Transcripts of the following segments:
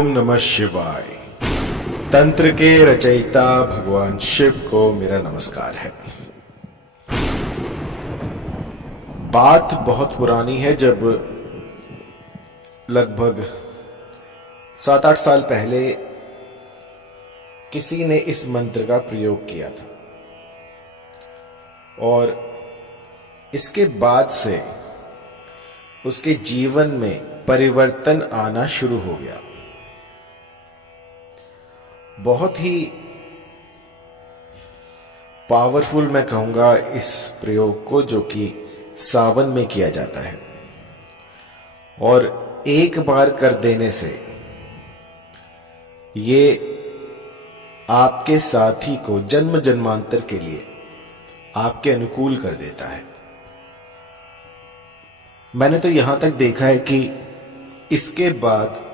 ओम नमः शिवाय। तंत्र के रचयिता भगवान शिव को मेरा नमस्कार है। बात बहुत पुरानी है, जब लगभग 7-8 साल पहले किसी ने इस मंत्र का प्रयोग किया था और इसके बाद से उसके जीवन में परिवर्तन आना शुरू हो गया। बहुत ही पावरफुल मैं कहूंगा इस प्रयोग को, जो कि सावन में किया जाता है और एक बार कर देने से ये आपके साथी को जन्म जन्मांतर के लिए आपके अनुकूल कर देता है। मैंने तो यहां तक देखा है कि इसके बाद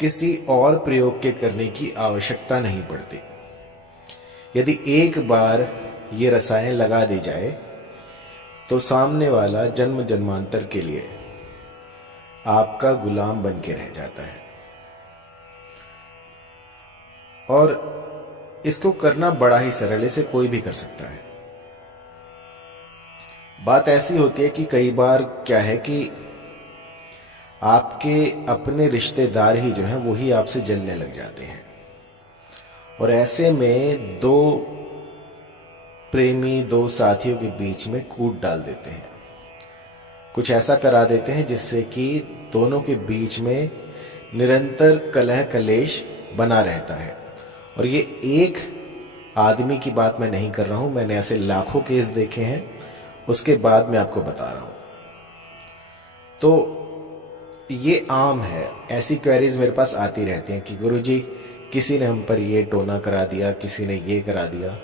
किसी और प्रयोग के करने की आवश्यकता नहीं पड़ती। यदि एक बार ये रसायन लगा दी जाए तो सामने वाला जन्म जन्मांतर के लिए आपका गुलाम बन के रह जाता है। और इसको करना बड़ा ही सरल, इसे कोई भी कर सकता है। बात ऐसी होती है कि कई बार क्या है कि आपके अपने रिश्तेदार ही जो हैं वो ही आपसे जलने लग जाते हैं और ऐसे में दो प्रेमी, दो साथियों के बीच में कूट डाल देते हैं। कुछ ऐसा करा देते हैं जिससे कि दोनों के बीच में निरंतर कलह कलेश बना रहता है। और ये एक आदमी की बात मैं नहीं कर रहा हूं, मैंने ऐसे लाखों केस देखे हैं, उसके बाद मैं आपको बता रहा हूं। तो ये आम है, ऐसी क्वेरीज मेरे पास आती रहती हैं कि गुरुजी किसी ने हम पर ये टोना करा दिया, किसी ने ये करा दिया,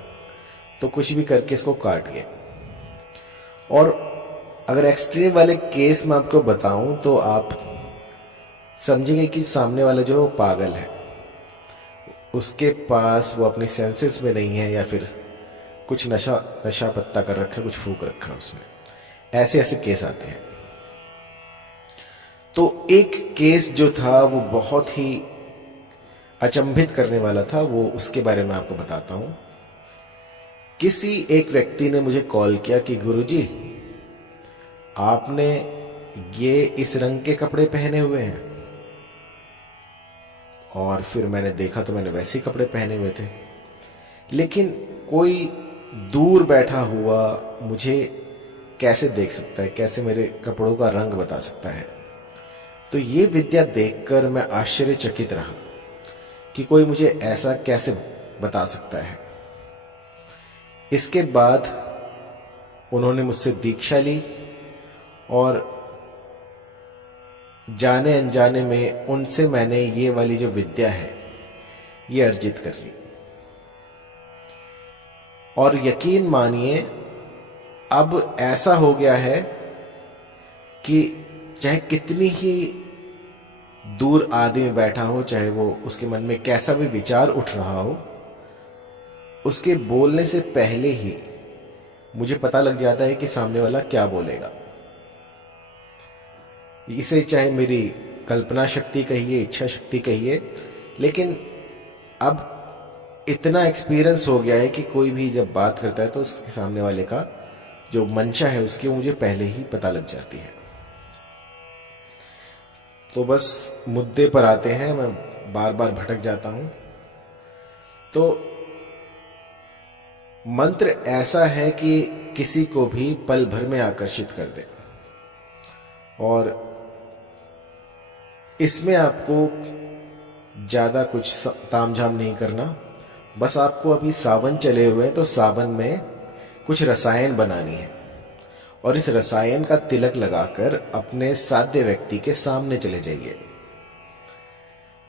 तो कुछ भी करके इसको काट गए। और अगर एक्सट्रीम वाले केस में आपको बताऊं तो आप समझेंगे कि सामने वाला जो पागल है, उसके पास वो अपनी सेंसेस में नहीं है, या फिर कुछ नशा पत्ता कर रखा है, कुछ फूक रखा है उसने। ऐसे ऐसे केस आते हैं। तो एक केस जो था वो बहुत ही अचंभित करने वाला था, वो उसके बारे में आपको बताता हूं। किसी एक व्यक्ति ने मुझे कॉल किया कि गुरुजी आपने ये इस रंग के कपड़े पहने हुए हैं, और फिर मैंने देखा तो मैंने वैसे ही कपड़े पहने हुए थे, लेकिन कोई दूर बैठा हुआ मुझे कैसे देख सकता है, कैसे मेरे कपड़ों का रंग बता सकता है। तो ये विद्या देखकर मैं आश्चर्यचकित रहा कि कोई मुझे ऐसा कैसे बता सकता है। इसके बाद उन्होंने मुझसे दीक्षा ली और जाने अनजाने में उनसे मैंने ये वाली जो विद्या है ये अर्जित कर ली। और यकीन मानिए अब ऐसा हो गया है कि चाहे कितनी ही दूर आदमी बैठा हो, चाहे वो उसके मन में कैसा भी विचार उठ रहा हो, उसके बोलने से पहले ही मुझे पता लग जाता है कि सामने वाला क्या बोलेगा। इसे चाहे मेरी कल्पना शक्ति कहिए, इच्छा शक्ति कहिए, लेकिन अब इतना एक्सपीरियंस हो गया है कि कोई भी जब बात करता है तो उसके सामने वाले का जो मंशा है उसकी मुझे पहले ही पता लग जाती है। तो बस मुद्दे पर आते हैं, मैं बार बार भटक जाता हूं। तो मंत्र ऐसा है कि किसी को भी पल भर में आकर्षित कर दे, और इसमें आपको ज्यादा कुछ तामझाम नहीं करना। बस आपको अभी सावन चले हुए हैं तो सावन में कुछ रसायन बनानी है और इस रसायन का तिलक लगाकर अपने साध्य व्यक्ति के सामने चले जाइए।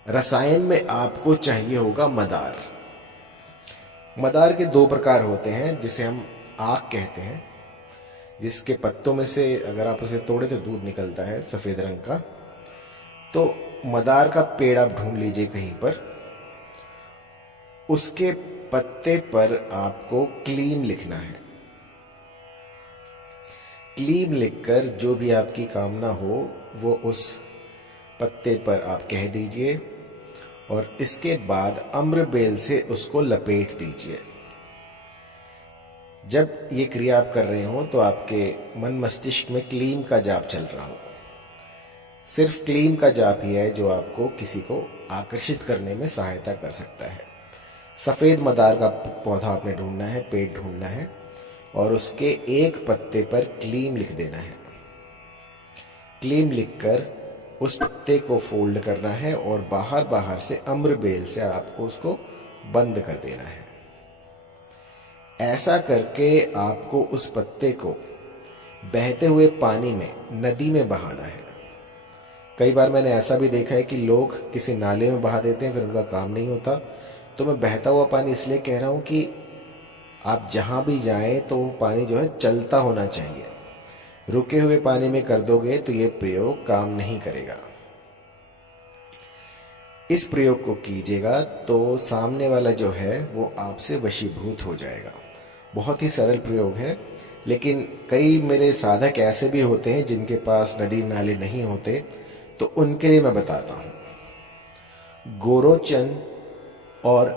रसायन में आपको चाहिए होगा मदार। मदार के 2 प्रकार होते हैं, जिसे हम आक कहते हैं, जिसके पत्तों में से अगर आप उसे तोड़े तो दूध निकलता है सफेद रंग का। तो मदार का पेड़ आप ढूंढ लीजिए कहीं पर, उसके पत्ते पर आपको क्लीम लिखना है। क्लीम लिखकर जो भी आपकी कामना हो वो उस पत्ते पर आप कह दीजिए और इसके बाद अम्रबेल से उसको लपेट दीजिए। जब ये क्रिया आप कर रहे हो तो आपके मन मस्तिष्क में क्लीम का जाप चल रहा हो। सिर्फ क्लीम का जाप ही है जो आपको किसी को आकर्षित करने में सहायता कर सकता है। सफेद मदार का पौधा आपने ढूंढना है, पेड़ ढूंढना है और उसके एक पत्ते पर क्लीम लिख देना है। क्लीम लिखकर उस पत्ते को फोल्ड करना है और बाहर बाहर से अम्रबेल से आपको उसको बंद कर देना है। ऐसा करके आपको उस पत्ते को बहते हुए पानी में, नदी में बहाना है। कई बार मैंने ऐसा भी देखा है कि लोग किसी नाले में बहा देते हैं, फिर उनका काम नहीं होता। तो मैं बहता हुआ पानी इसलिए कह रहा हूं कि आप जहां भी जाएं तो वो पानी जो है चलता होना चाहिए। रुके हुए पानी में कर दोगे तो ये प्रयोग काम नहीं करेगा। इस प्रयोग को कीजिएगा तो सामने वाला जो है वो आपसे वशीभूत हो जाएगा। बहुत ही सरल प्रयोग है, लेकिन कई मेरे साधक ऐसे भी होते हैं जिनके पास नदी नाले नहीं होते, तो उनके लिए मैं बताता हूं। गोरोचन और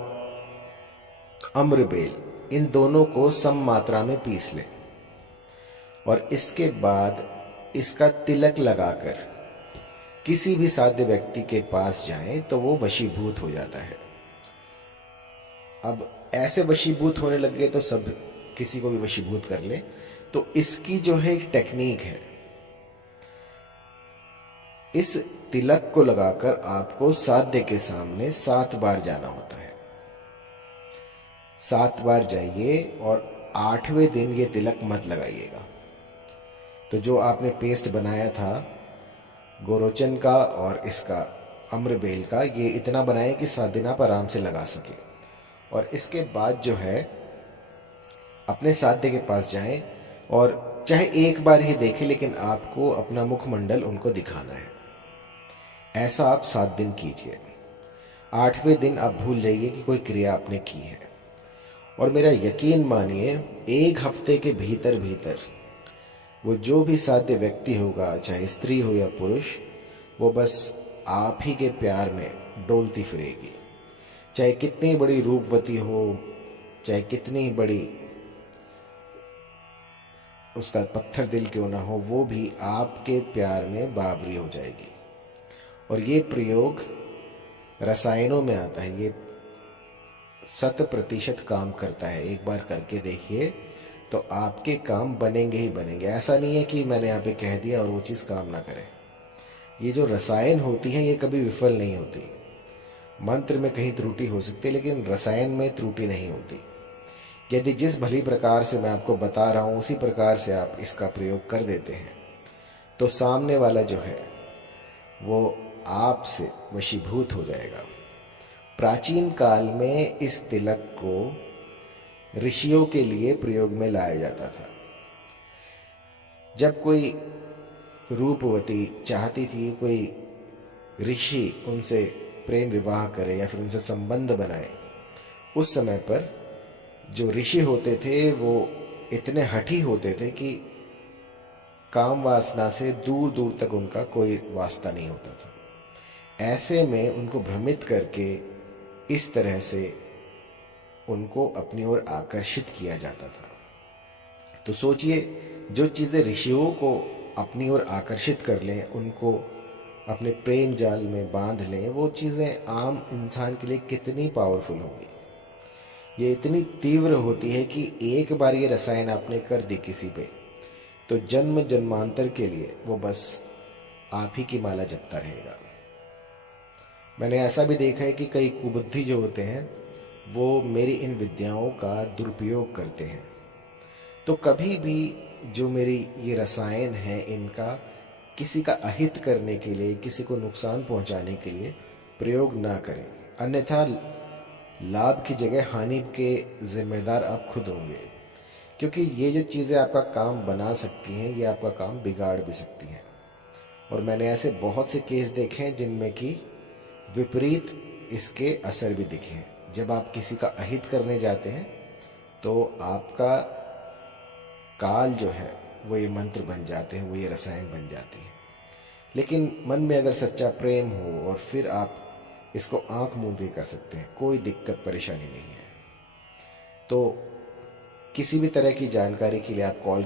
अम्रबेल इन दोनों को सम मात्रा में पीस लें और इसके बाद इसका तिलक लगाकर किसी भी साध्य व्यक्ति के पास जाएं तो वो वशीभूत हो जाता है। अब ऐसे वशीभूत होने लग गए तो सब किसी को भी वशीभूत कर ले। तो इसकी जो है एक टेक्निक है। इस तिलक को लगाकर आपको साध्य के सामने 7 बार जाना होता है। 7 बार जाइए और 8वें दिन ये तिलक मत लगाइएगा। तो जो आपने पेस्ट बनाया था गोरोचन का और इसका अम्रबेल का, ये इतना बनाए कि 7 दिन आप आराम से लगा सके। और इसके बाद जो है अपने साध्य के पास जाएं और चाहे एक बार ही देखें, लेकिन आपको अपना मुखमंडल उनको दिखाना है। ऐसा आप 7 दिन कीजिए। 8वें दिन आप भूल जाइए कि कोई क्रिया आपने की है। और मेरा यकीन मानिए 1 हफ्ते के भीतर भीतर वो जो भी साध्य व्यक्ति होगा, चाहे स्त्री हो या पुरुष, वो बस आप ही के प्यार में डोलती फिरेगी। चाहे कितनी बड़ी रूपवती हो, चाहे कितनी बड़ी उसका पत्थर दिल क्यों ना हो, वो भी आपके प्यार में बावरी हो जाएगी। और ये प्रयोग रसायनों में आता है, ये 100% काम करता है। एक बार करके देखिए तो आपके काम बनेंगे ही बनेंगे। ऐसा नहीं है कि मैंने यहाँ पे कह दिया और वो चीज़ काम ना करे। ये जो रसायन होती है ये कभी विफल नहीं होती। मंत्र में कहीं त्रुटि हो सकती है, लेकिन रसायन में त्रुटि नहीं होती। यदि जिस भली प्रकार से मैं आपको बता रहा हूँ उसी प्रकार से आप इसका प्रयोग कर देते हैं तो सामने वाला जो है वो आपसे वशीभूत हो जाएगा। प्राचीन काल में इस तिलक को ऋषियों के लिए प्रयोग में लाया जाता था। जब कोई रूपवती चाहती थी कोई ऋषि उनसे प्रेम विवाह करे या फिर उनसे संबंध बनाए, उस समय पर जो ऋषि होते थे वो इतने हठी होते थे कि काम वासना से दूर दूर तक उनका कोई वास्ता नहीं होता था। ऐसे में उनको भ्रमित करके इस तरह से उनको अपनी ओर आकर्षित किया जाता था। तो सोचिए, जो चीज़ें ऋषियों को अपनी ओर आकर्षित कर लें, उनको अपने प्रेम जाल में बांध लें, वो चीज़ें आम इंसान के लिए कितनी पावरफुल होंगी। ये इतनी तीव्र होती है कि एक बार ये रसायन आपने कर दी किसी पे तो जन्म जन्मांतर के लिए वो बस आप ही की माला जपता रहेगा। मैंने ऐसा भी देखा है कि कई कुबुद्धि जो होते हैं वो मेरी इन विद्याओं का दुरुपयोग करते हैं। तो कभी भी जो मेरी ये रसायन है इनका किसी का अहित करने के लिए, किसी को नुकसान पहुंचाने के लिए प्रयोग ना करें, अन्यथा लाभ की जगह हानि के जिम्मेदार आप खुद होंगे। क्योंकि ये जो चीज़ें आपका काम बना सकती हैं ये आपका काम बिगाड़ भी सकती हैं। और मैंने ऐसे बहुत से केस देखे हैं जिनमें कि विपरीत इसके असर भी दिखे हैं। जब आप किसी का अहित करने जाते हैं तो आपका काल जो है वो ये मंत्र बन जाते हैं, वो ये रसायन बन जाते हैं। लेकिन मन में अगर सच्चा प्रेम हो और फिर आप इसको आंख मूंदे कर सकते हैं, कोई दिक्कत परेशानी नहीं है। तो किसी भी तरह की जानकारी के लिए आप कॉल